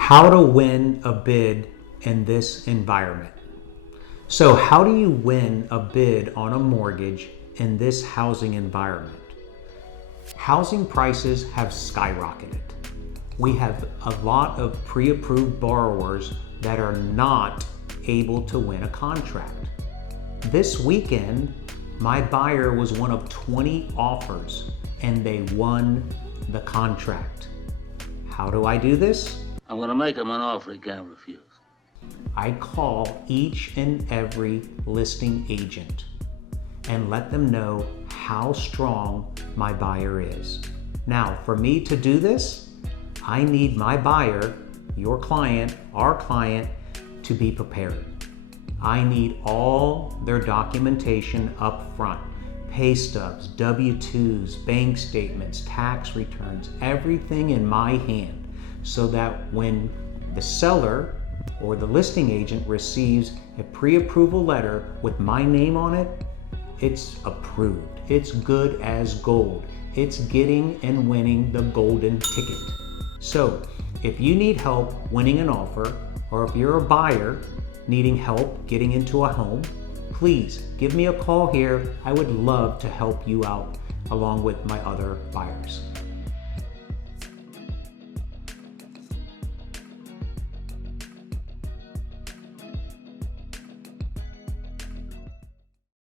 How to win a bid in this environment. So how do you win a bid on a mortgage in this housing environment? Housing prices have skyrocketed. We have a lot of pre-approved borrowers that are not able to win a contract. This weekend, my buyer was one of 20 offers and they won the contract. How do I do this? I'm gonna make him an offer he can't refuse. I call each and every listing agent and let them know how strong my buyer is. Now, for me to do this, I need my buyer, your client, our client, to be prepared. I need all their documentation up front. Pay stubs, W-2s, bank statements, tax returns, everything in my hand, so that when the seller or the listing agent receives a pre-approval letter with my name on it, it's approved. It's good as gold. It's getting and winning the golden ticket. So if you need help winning an offer, or if you're a buyer needing help getting into a home, please give me a call here. I would love to help you out along with my other buyers.